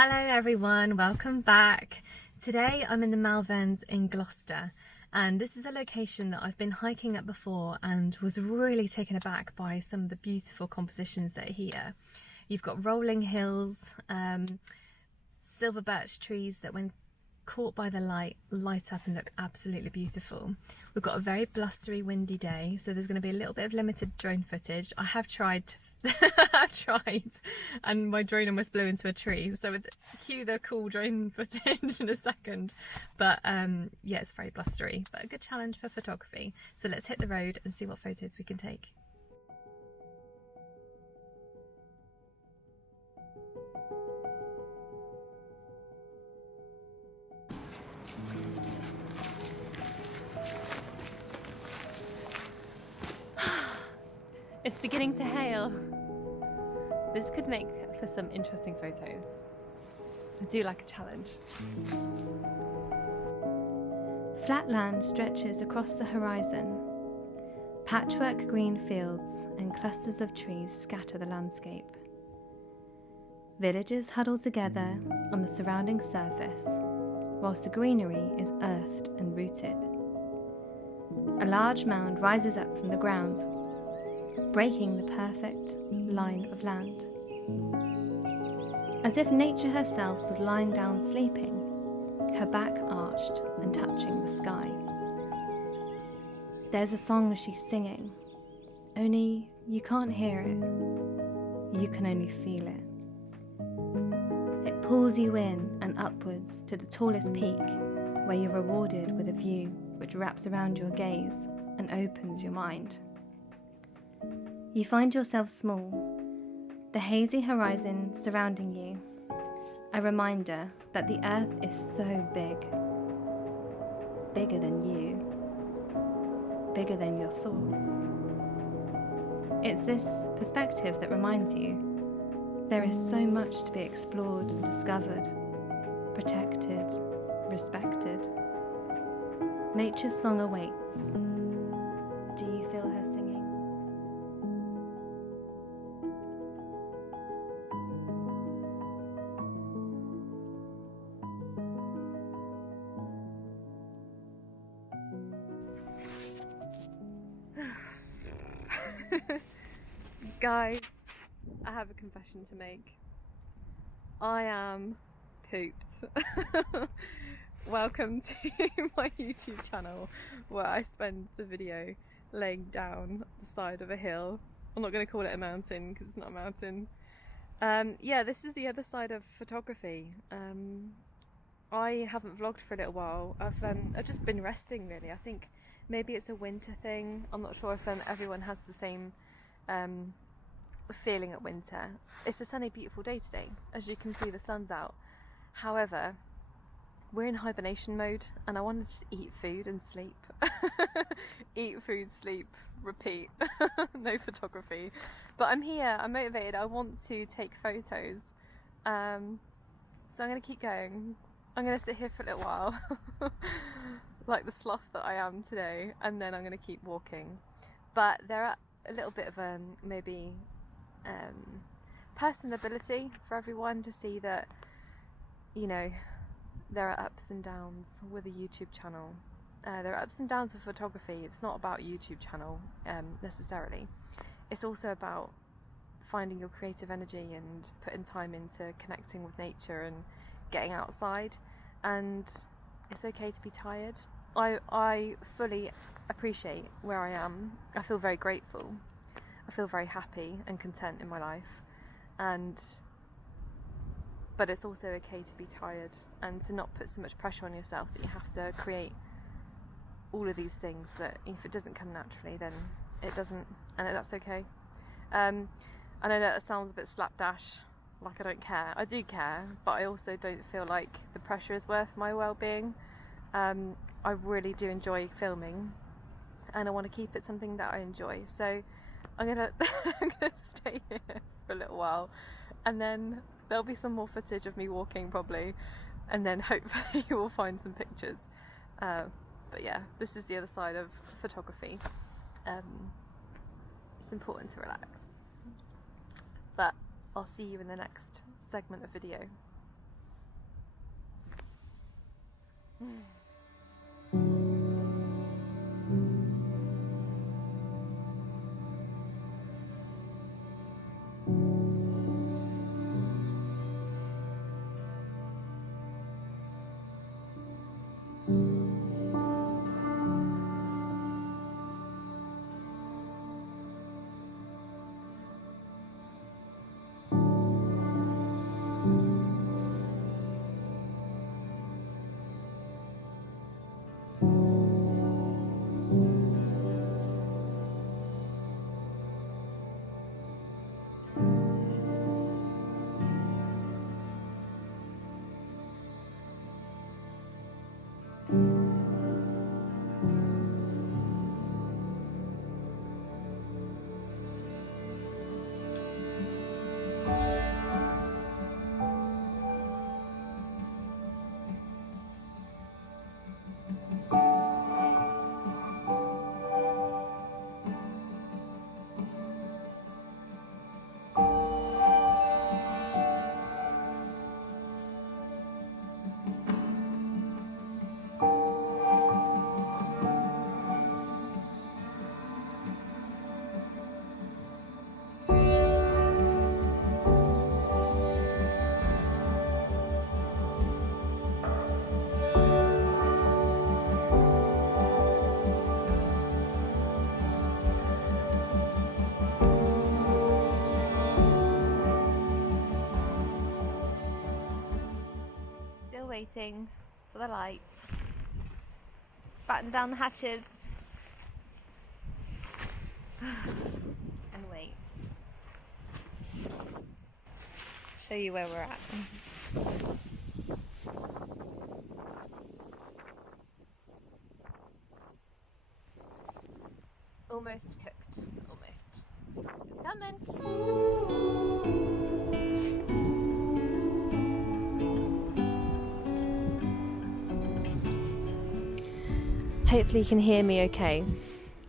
Hello everyone, welcome back. Today I'm in the Malverns in Gloucester, and this is a location that I've been hiking at before and was really taken aback by some of the beautiful compositions that are here. You've got rolling hills, silver birch trees that when caught by the light up and look absolutely beautiful. We've got a very blustery, windy day, so there's going to be a little bit of limited drone footage. I have tried and my drone almost blew into a tree, so cue the cool drone footage in a second. But yeah, it's very blustery, but a good challenge for photography. So let's hit the road and see what photos we can take. It's beginning to hail. This could make for some interesting photos. I do like a challenge. Flat land stretches across the horizon. Patchwork green fields and clusters of trees scatter the landscape. Villagers huddle together on the surrounding surface, whilst the greenery is earthed and rooted. A large mound rises up from the ground, breaking the perfect line of land. As if nature herself was lying down sleeping, her back arched and touching the sky. There's a song she's singing, only you can't hear it, you can only feel it. It pulls you in and upwards to the tallest peak, where you're rewarded with a view which wraps around your gaze and opens your mind. You find yourself small, the hazy horizon surrounding you, a reminder that the earth is so big, bigger than you, bigger than your thoughts. It's this perspective that reminds you there is so much to be explored and discovered, protected, respected. Nature's song awaits. Do you feel her singing? Guys, I have a confession to make. I am pooped. Welcome to my YouTube channel, where I spend the video laying down the side of a hill. I'm not going to call it a mountain because it's not a mountain. Yeah, this is the other side of photography. I haven't vlogged for a little while. I've just been resting really. I think maybe it's a winter thing. I'm not sure if everyone has the same feeling at winter. It's a sunny, beautiful day today. As you can see, the sun's out. However, we're in hibernation mode and I want to just eat food and sleep. Eat food, sleep, repeat. No photography. But I'm here, I'm motivated, I want to take photos. So I'm going to keep going. I'm going to sit here for a little while, like the sloth that I am today, and then I'm going to keep walking. But there are a little bit of maybe personability for everyone to see that, you know, there are ups and downs with a YouTube channel. There are ups and downs with photography. It's not about a YouTube channel necessarily. It's also about finding your creative energy and putting time into connecting with nature and getting outside. And it's okay to be tired. I fully appreciate where I am. I feel very grateful. I feel very happy and content in my life. But it's also okay to be tired and to not put so much pressure on yourself that you have to create all of these things that if it doesn't come naturally, then it doesn't, and that's okay. I know that sounds a bit slapdash, like I don't care. I do care, but I also don't feel like the pressure is worth my well-being. I really do enjoy filming and I want to keep it something that I enjoy. So I'm gonna stay here for a little while, and then there'll be some more footage of me walking probably, and then hopefully you will find some pictures. But yeah, this is the other side of photography. It's important to relax. But I'll see you in the next segment of video. Still waiting for the lights. Let's batten down the hatches and wait. Show you where we're at. Almost cooked. Almost. It's coming. Hopefully you can hear me okay.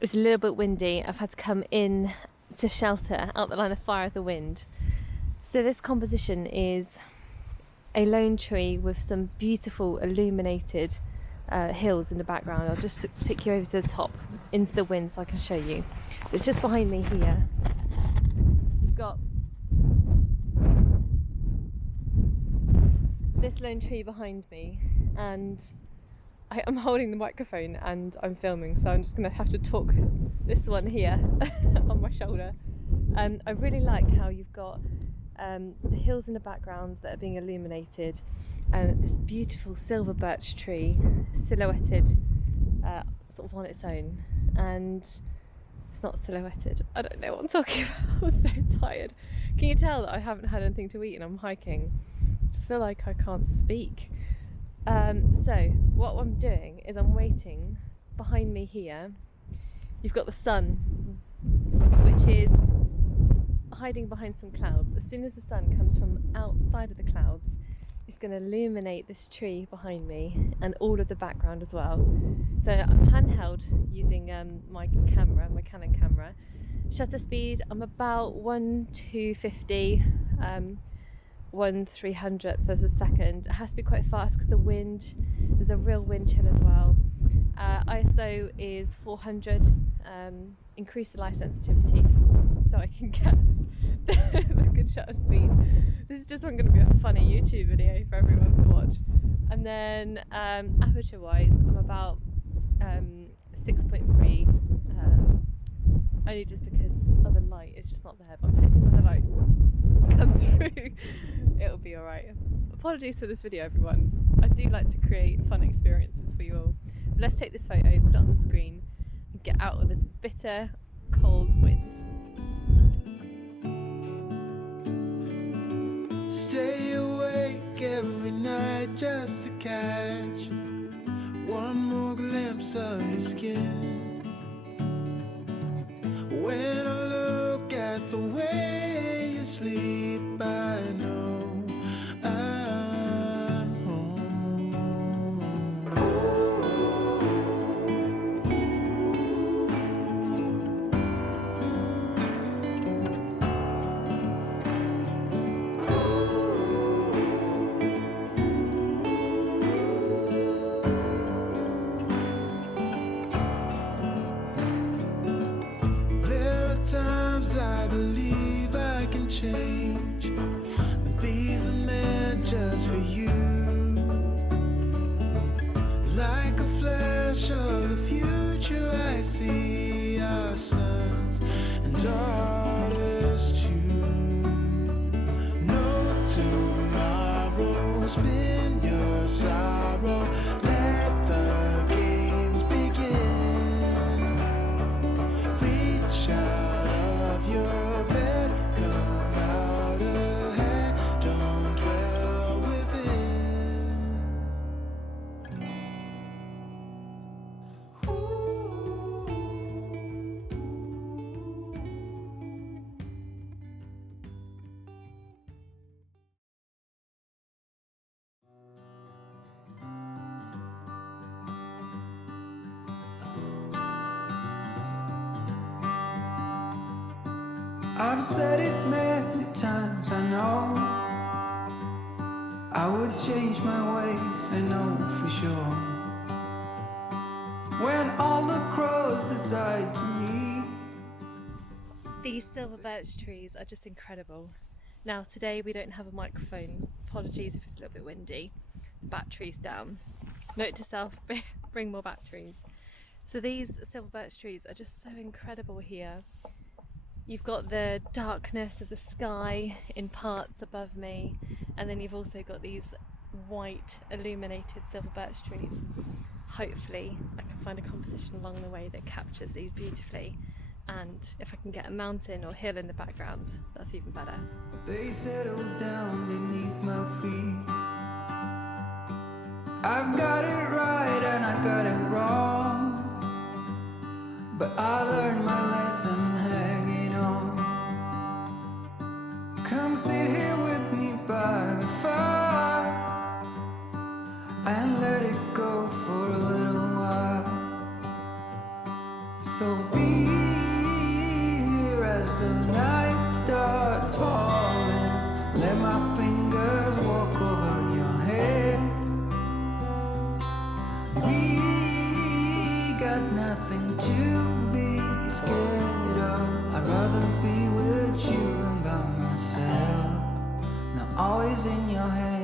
It's a little bit windy. I've had to come in to shelter out the line of fire of the wind. So this composition is a lone tree with some beautiful illuminated hills in the background. I'll just take you over to the top into the wind so I can show you. It's just behind me here. You've got this lone tree behind me, and I'm holding the microphone and I'm filming, so I'm just going to have to talk this one here on my shoulder. I really like how you've got the hills in the background that are being illuminated, and this beautiful silver birch tree silhouetted sort of on its own, and it's not silhouetted. I don't know what I'm talking about. I'm so tired. Can you tell that I haven't had anything to eat and I'm hiking? I just feel like I can't speak. So what I'm doing is I'm waiting. Behind me here you've got the sun, which is hiding behind some clouds. As soon as the sun comes from outside of the clouds, it's going to illuminate this tree behind me and all of the background as well. So I'm handheld using my camera, my Canon camera. Shutter speed, I'm about 1/250, 1/300th of a second. It has to be quite fast because the wind, there's a real wind chill as well. ISO is 400. Increase the light sensitivity so I can get the good shutter speed. This is just going to be a funny YouTube video for everyone to watch. And then aperture wise, I'm about 6.3, only just because of the light, it's just not there, but I'm hoping when the light comes through it'll be alright. Apologies for this video everyone, I do like to create fun experiences for you all. But let's take this photo, put it on the screen and get out of this bitter cold wind. Stay awake every night just to catch one more glimpse of your skin. When I look at the way you sleep, I know I'm home. just for you. Like a flash of the future, I see our sons and daughters too. No tomorrow, spin your sorrow, let the games begin. Reach out of your bed, come out ahead, don't dwell within. I've said it many times, I know I would change my ways, I know for sure. When all the crows decide to meet. These silver birch trees are just incredible. Now today we don't have a microphone. Apologies if it's a little bit windy. The battery's down. Note to self, bring more batteries. So these silver birch trees are just so incredible here. You've got the darkness of the sky in parts above me, and then you've also got these white illuminated silver birch trees. Hopefully I can find a composition along the way that captures these beautifully, and if I can get a mountain or hill in the background, that's even better. They settle down beneath my feet. I've got it right and I got it wrong, but I learned my lesson hanging on. Come sit here with me by the fire and let it go for a little while. So be here as the night starts falling. Let my fingers walk over your head. We got nothing to be scared of. I'd rather be with you than by myself. Now all is in your hands.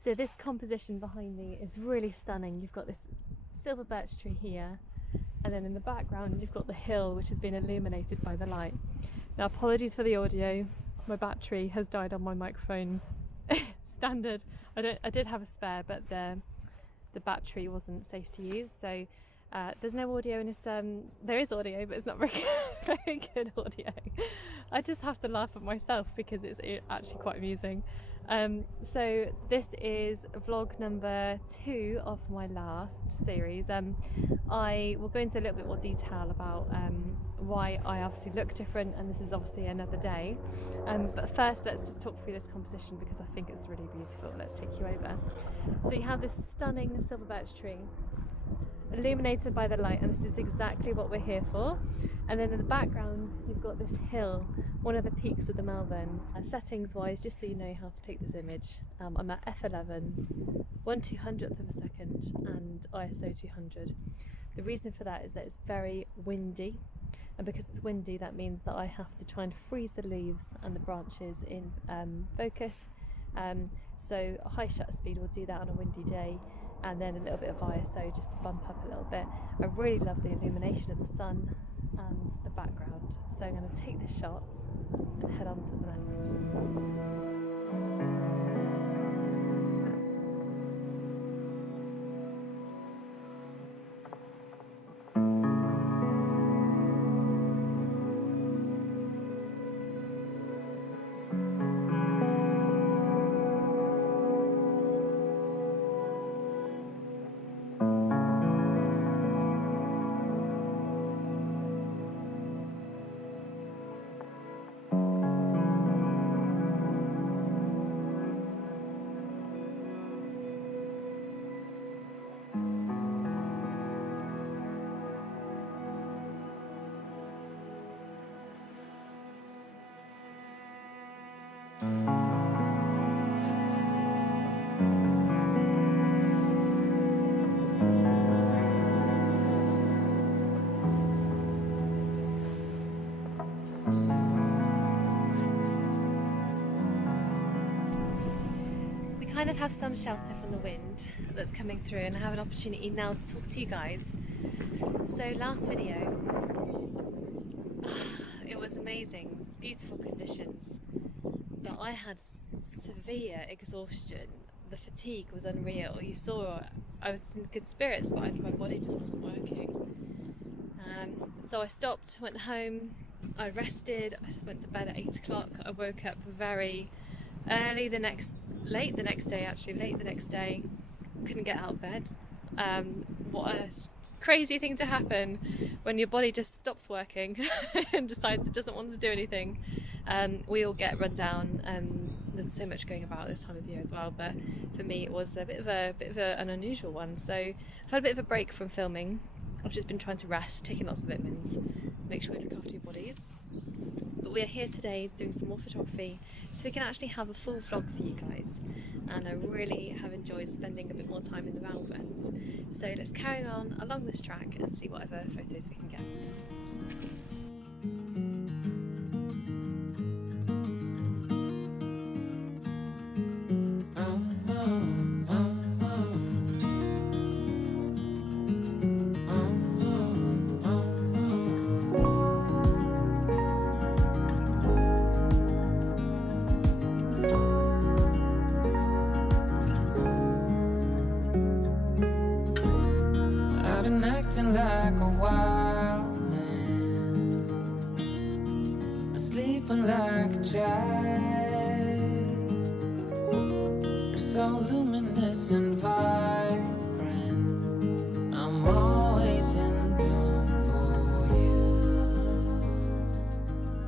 So this composition behind me is really stunning. You've got this silver birch tree here, and then in the background you've got the hill which has been illuminated by the light. Now apologies for the audio, my battery has died on my microphone. Standard. I did have a spare, but the battery wasn't safe to use, so there's no audio in this. There is audio, but it's not very very good audio. I just have to laugh at myself because it's actually quite amusing. So this is vlog number 2 of my last series. I will go into a little bit more detail about why I obviously look different, and this is obviously another day. But first let's just talk through this composition because I think it's really beautiful. Let's take you over. So you have this stunning silver birch tree illuminated by the light, and this is exactly what we're here for. And then in the background you've got this hill, one of the peaks of the Malverns. Settings wise, just so you know how to take this image, I'm at f11, 1/200th of a second and ISO 200. The reason for that is that it's very windy, and because it's windy that means that I have to try and freeze the leaves and the branches in focus. So a high shutter speed will do that on a windy day, and then a little bit of ISO just to bump up a little bit. I really love the illumination of the sun and the background, so I'm going to take this shot and head on to the next. Kind of have some shelter from the wind that's coming through, and I have an opportunity now to talk to you guys. So last video, it was amazing, beautiful conditions, but I had severe exhaustion. The fatigue was unreal. You saw I was in good spirits, but my body just wasn't working. So I stopped, went home, I rested, I went to bed at 8 o'clock. I woke up very early late the next day, couldn't get out of bed. What a crazy thing to happen when your body just stops working and decides it doesn't want to do anything. We all get run down. There's so much going about this time of year as well, but for me it was a bit of an unusual one. So I've had a bit of a break from filming. I've just been trying to rest, taking lots of vitamins, make sure we look after your bodies. But we are here today doing some more photography so we can actually have a full vlog for you guys, and I really have enjoyed spending a bit more time in the mountains. So let's carry on along this track and see whatever photos we can get. Acting like a wild man, sleeping like a child. You're so luminous and vibrant. I'm always in bloom for you.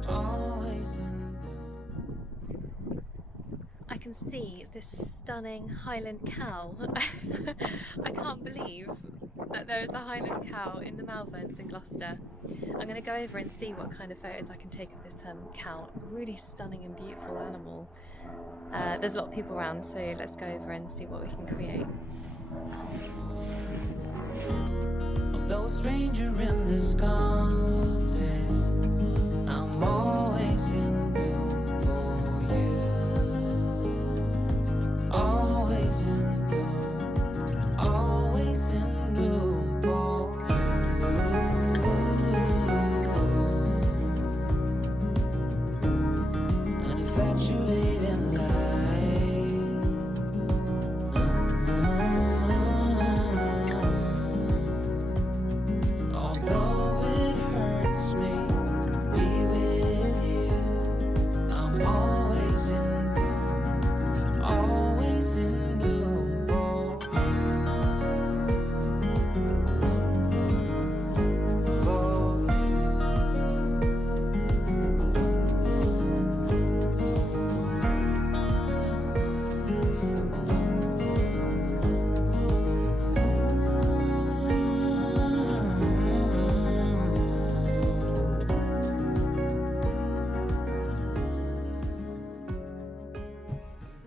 Always in bloom. I can see this stunning Highland cow. I can't believe that there is a Highland cow in the Malverns in Gloucester. I'm going to go over and see what kind of photos I can take of this cow. Really stunning and beautiful animal. There's a lot of people around, so let's go over and see what we can create. Although a stranger in this context, I'm always in bloom for you. Always in bloom, always in bloom for you. An infatuated light. Although it hurts me to be with you, I'm always in bloom, always in bloom for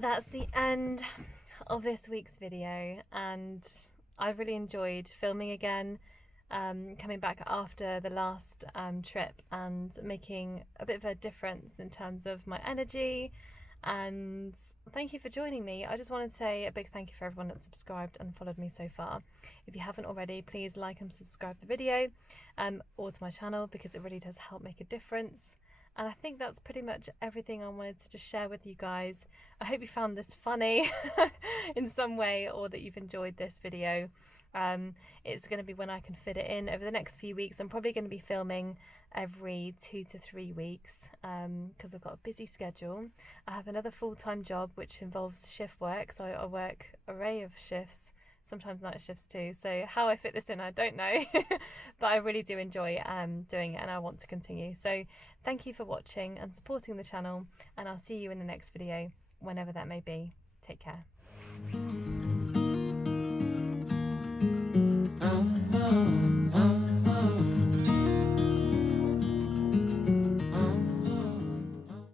That's the end of this week's video, and I've really enjoyed filming again, coming back after the last trip and making a bit of a difference in terms of my energy. And thank you for joining me. I just wanted to say a big thank you for everyone that's subscribed and followed me so far. If you haven't already, please like and subscribe to the video or to my channel, because it really does help make a difference. And I think that's pretty much everything I wanted to just share with you guys. I hope you found this funny in some way, or that you've enjoyed this video. It's going to be when I can fit it in over the next few weeks. I'm probably going to be filming every 2 to 3 weeks because I've got a busy schedule. I have another full-time job which involves shift work, so I work an array of shifts, sometimes night shifts too. So how I fit this in, I don't know, but I really do enjoy doing it, and I want to continue. So thank you for watching and supporting the channel, and I'll see you in the next video, whenever that may be. Take care.